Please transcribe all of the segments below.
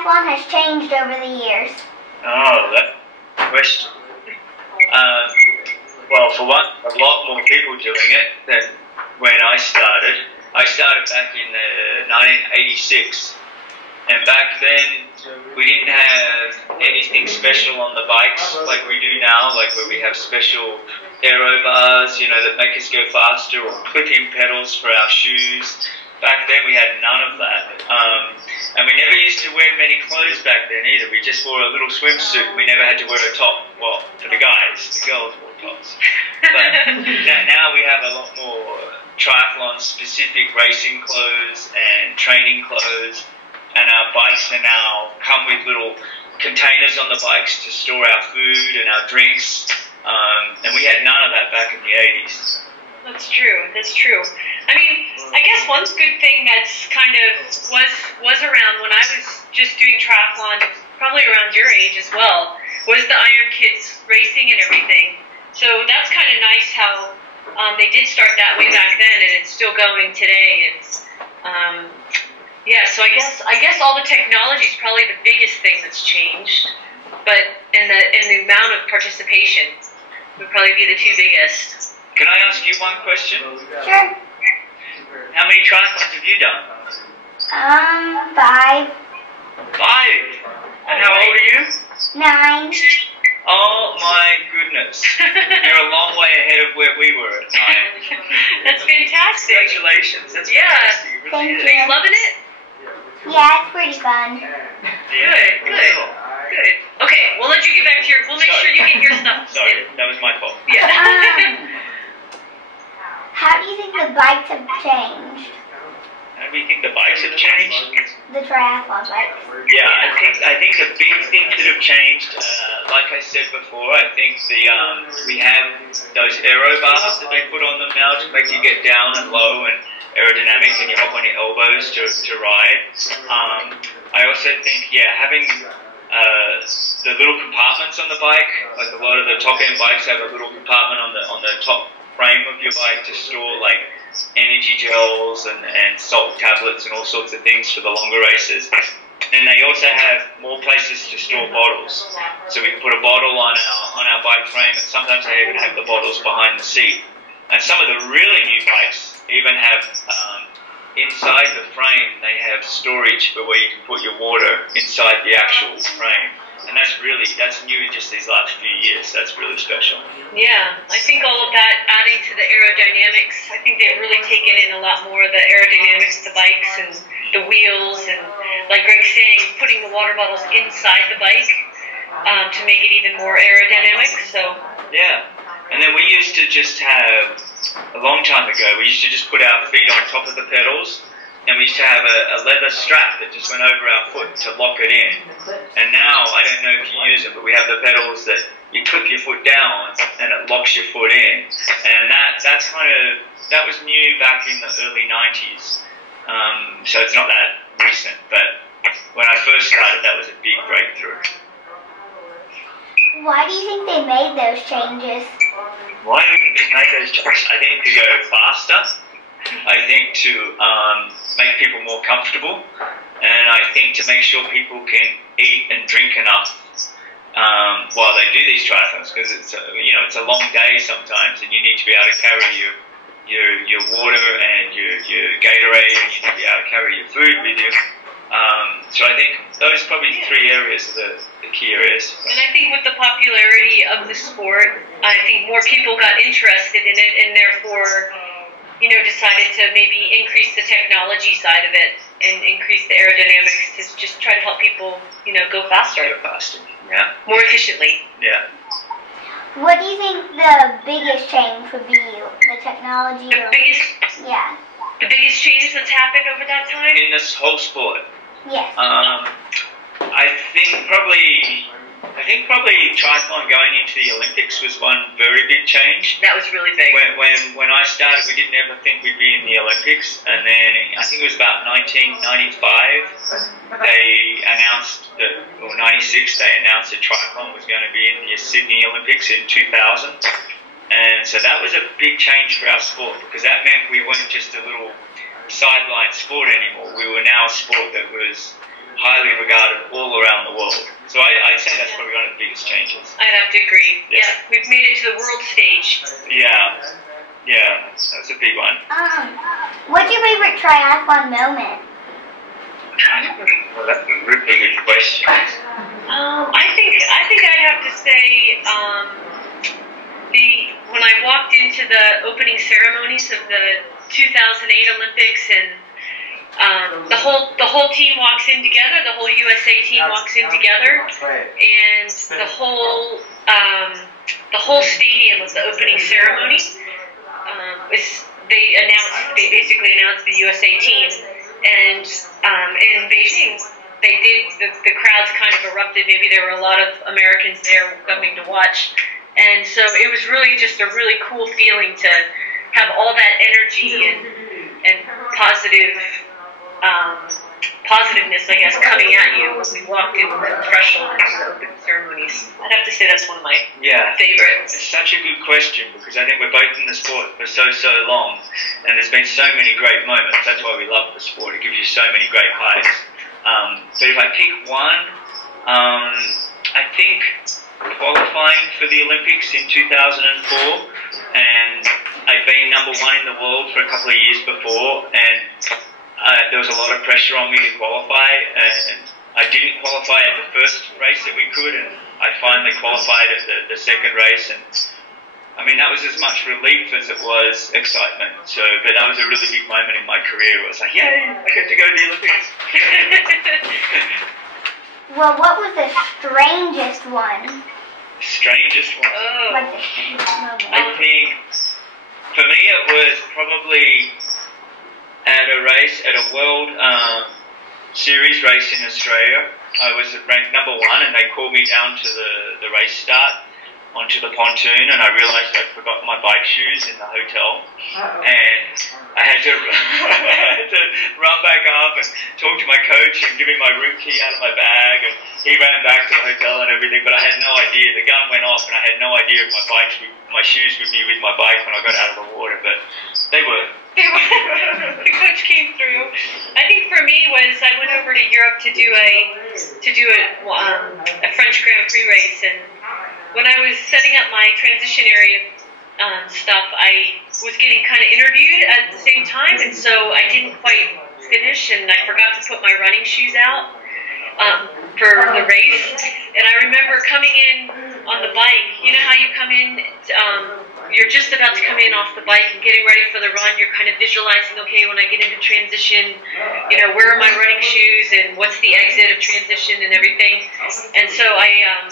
triathlon has changed over the years? Oh, that question. Well, for one, a lot more people doing it than when I started. I started back in 1986, and back then we didn't have anything special on the bikes like we do now, like where we have special aero bars, you know, that make us go faster, or clip-in pedals for our shoes. Back then we had none of that. And we never used to wear many clothes back then either. We just wore a little swimsuit. We never had to wear a top. Well, for the guys, the girls wore tops. But now we have a lot more triathlon-specific racing clothes and training clothes. And our bikes are now come with little containers on the bikes to store our food and our drinks. And we had none of that back in the 80s. That's true. That's true. I mean, I guess one good thing that's kind of was around when I was just doing triathlon, probably around your age as well, was the Iron Kids racing and everything. So that's kind of nice how they did start that way back then, and it's still going today. It's yeah. So I guess all the technology is probably the biggest thing that's changed, but and the amount of participation would probably be the two biggest. Can I ask you one question? Sure. How many triathlons have you done? 5. 5. And how old are you? 9. Oh my goodness. You're a long way ahead of where we were at 9. That's fantastic. Congratulations. That's fantastic. It really Thank is. you. Are you loving it? Yeah, it's pretty fun. Good, good, good. Okay, we'll let you get back to your. We'll make sure you get your stuff. Sorry, that was my fault. Yeah. How do you think the bikes have changed? How do you think the bikes have changed? The triathlon bikes. Yeah, I think the big thing that have changed, like I said before, I think we have those aero bars that they put on them now to make you get down and low and aerodynamics, and you hop on your elbows to ride. I also think, yeah, having the little compartments on the bike, like a lot of the top end bikes have a little compartment on the top frame of your bike to store like energy gels and salt tablets and all sorts of things for the longer races. And they also have more places to store bottles, so we can put a bottle on our bike frame, and sometimes they even have the bottles behind the seat. And some of the really new bikes even have inside the frame they have storage for where you can put your water inside the actual frame. And that's new just these last few years. That's really special. Yeah, I think all of that adding to the aerodynamics, I think they've really taken in a lot more of the aerodynamics of the bikes and the wheels, and like Greg's saying, putting the water bottles inside the bike to make it even more aerodynamic. So yeah, and then we used to just have, a long time ago, we used to just put our feet on top of the pedals, and we used to have a leather strap that just went over our foot to lock it in. And now, I don't know if you use it, but we have the pedals that you clip your foot down and it locks your foot in. And that was new back in the early 90s. So it's not that recent, but when I first started, that was a big breakthrough. Why do you think they made those changes? Why do we make those changes? I think to go faster. I think to make people more comfortable, and I think to make sure people can eat and drink enough while they do these triathlons, because it's a long day sometimes, and you need to be able to carry your water and your Gatorade, and you need to be able to carry your food with you. So I think those are probably 3 areas of the key areas. And I think with the popularity of the sport, I think more people got interested in it, and therefore, decided to maybe increase the technology side of it and increase the aerodynamics to just try to help people, go faster. Go faster, yeah. More efficiently. Yeah. What do you think the biggest change would be? The technology? The biggest change that's happened over that time? In this whole sport? Yes. I think probably triathlon going into the Olympics was one very big change. That was really big. When I started, we didn't ever think we'd be in the Olympics, and then I think it was about 1995 they announced that, or 96 they announced that triathlon was going to be in the Sydney Olympics in 2000, and so that was a big change for our sport, because that meant we weren't just a little sideline sport anymore. We were now a sport that was highly regarded all around the world. So I'd say that's probably one of the biggest changes. I'd have to agree. Yeah, we've made it to the world stage. Yeah, that's a big one. What's your favorite triathlon moment? Well, that's a really good question. I think I'd have to say when I walked into the opening ceremonies of the 2008 Olympics, and the whole team walks in together. The whole USA team walks in together, and the whole stadium of the opening ceremony they basically announced the USA team. And in Beijing, the crowds kind of erupted. Maybe there were a lot of Americans there coming to watch. And so it was really just a really cool feeling to have all that energy and positiveness, I guess, coming at you when we walked in the threshold into the open ceremonies. I'd have to say that's one of my favorites. It's such a good question, because I think we're both in the sport for so long, and there's been so many great moments. That's why we love the sport. It gives you so many great highs. But if I pick one, I think qualifying for the Olympics in 2004, and I'd been number one in the world for a couple of years before, and there was a lot of pressure on me to qualify, and I didn't qualify at the first race that we could, and I finally qualified at the second race, and I mean, that was as much relief as it was excitement. So, but that was a really big moment in my career. It was like, yay, I get to go to the Olympics. Well, what was the strangest one? Strangest one? Like the strangest moment. I think, for me, it was probably at a race, at a World Series race in Australia. I was ranked number one, and they called me down to the race start onto the pontoon, and I realised I'd forgotten my bike shoes in the hotel. And I had to run back up and talk to my coach and give him my room key out of my bag, and he ran back to the hotel and everything, but I had no idea. The gun went off, and I had no idea if my shoes would be with my bike when I got out of the water, but they were. The coach came through. I think for me was I went over to Europe to do a French Grand Prix race, and when I was setting up my transition area stuff, I was getting kind of interviewed at the same time, and so I didn't quite finish, and I forgot to put my running shoes out for the race. And I remember coming in on the bike. You know how you come in, you're just about to come in off the bike and getting ready for the run. You're kind of visualizing, okay, when I get into transition, where are my running shoes and what's the exit of transition and everything. And so I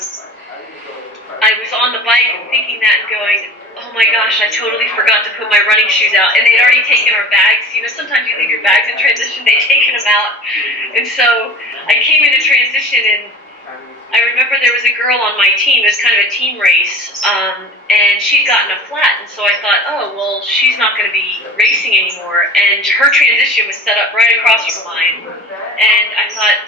was on the bike and thinking that and going, oh my gosh, I totally forgot to put my running shoes out. And they'd already taken our bags. Sometimes you leave your bags in transition, they'd taken them out. And so I came into transition, and I remember there was a girl on my team. It was kind of a team race, and she'd gotten a flat. And so I thought, oh, well, she's not going to be racing anymore. And her transition was set up right across from mine. And I thought,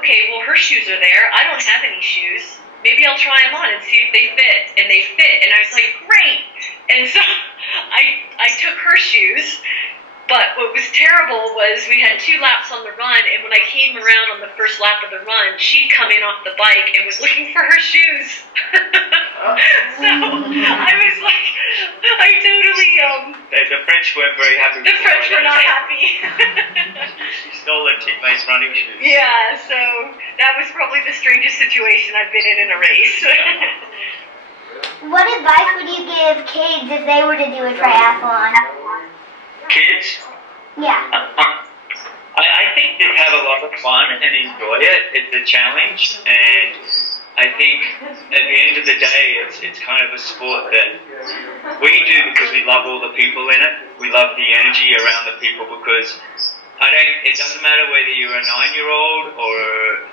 okay, well, her shoes are there. I don't have any shoes. Maybe I'll try them on and see if they fit. And they fit. And I was like, great. And so I took her shoes. But what was terrible was we had 2 laps on the run, and when I came around on the first lap of the run, she'd come in off the bike and was looking for her shoes. So I was like, I totally... The French weren't very happy. The French were not happy. She stole their teammates' running shoes. Yeah, so that was probably the strangest situation I've been in a race. What advice would you give kids if they were to do a triathlon? Kids? Yeah. I think they have a lot of fun and enjoy it. It's a challenge, and I think at the end of the day, it's kind of a sport that we do because we love all the people in it. We love the energy around the people, because it doesn't matter whether you're a 9-year-old or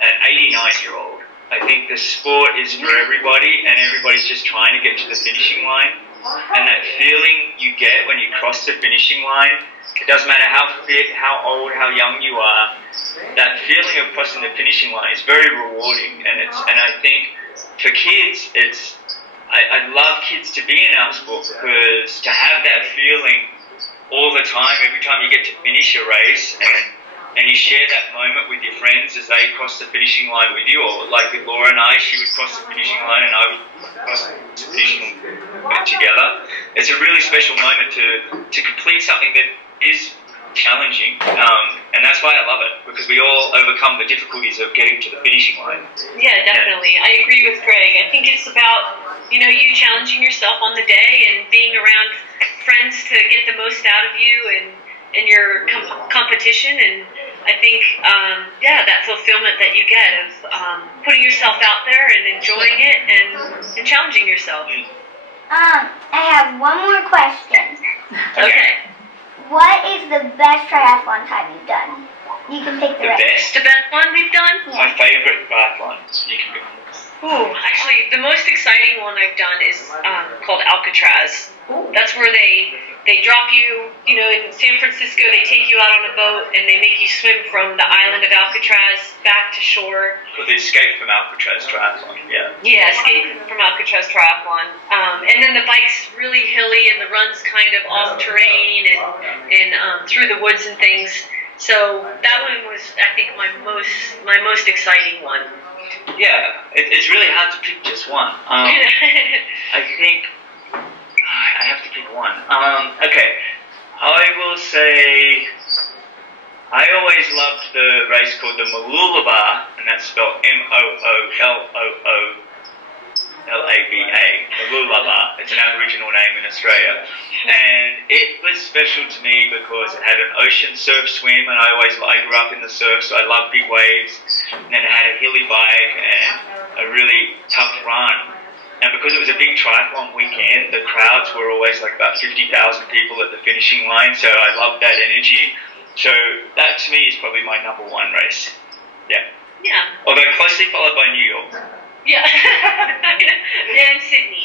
an 89-year-old. I think the sport is for everybody, and everybody's just trying to get to the finishing line. And that feeling you get when you cross the finishing line, it doesn't matter how fit, how old, how young you are, that feeling of crossing the finishing line is very rewarding. And I think for kids, I love kids to be in our sport, because to have that feeling all the time, every time you get to finish a race, and and you share that moment with your friends as they cross the finishing line with you, or like with Laura and I, she would cross the finishing line and I would cross the finishing line together. It's a really special moment to complete something that is challenging, and that's why I love it, because we all overcome the difficulties of getting to the finishing line. Yeah, definitely. I agree with Greg. I think it's about, you challenging yourself on the day and being around friends to get the most out of you and your competition, and I think that fulfillment that you get of putting yourself out there and enjoying it and challenging yourself. I have one more question. Okay. What is the best triathlon time you've done? You can pick the rest. The best one we've done? Yeah. My favourite triathlon. You can pick. Ooh, actually, the most exciting one I've done is called Alcatraz. That's where they drop you, in San Francisco, they take you out on a boat and they make you swim from the island of Alcatraz back to shore. For the Escape from Alcatraz triathlon, yeah. Yeah, Escape from Alcatraz triathlon. And then the bike's really hilly and the run's kind of off terrain and through the woods and things. So that one was, I think, my most exciting one. Yeah, it's really hard to pick just one. I think I have to pick one. Okay, I will say I always loved the race called the Mooloolaba, and that's spelled Mooloolaba. Mooloolaba. It's an Aboriginal name in Australia, and it was special to me because it had an ocean surf swim, and I grew up in the surf, so I love big waves. And then it had a hilly bike and a really tough run. And because it was a big triathlon weekend, the crowds were always like about 50,000 people at the finishing line, so I loved that energy. So that to me is probably my number one race. Yeah. Yeah. Although closely followed by New York. Yeah. And Sydney.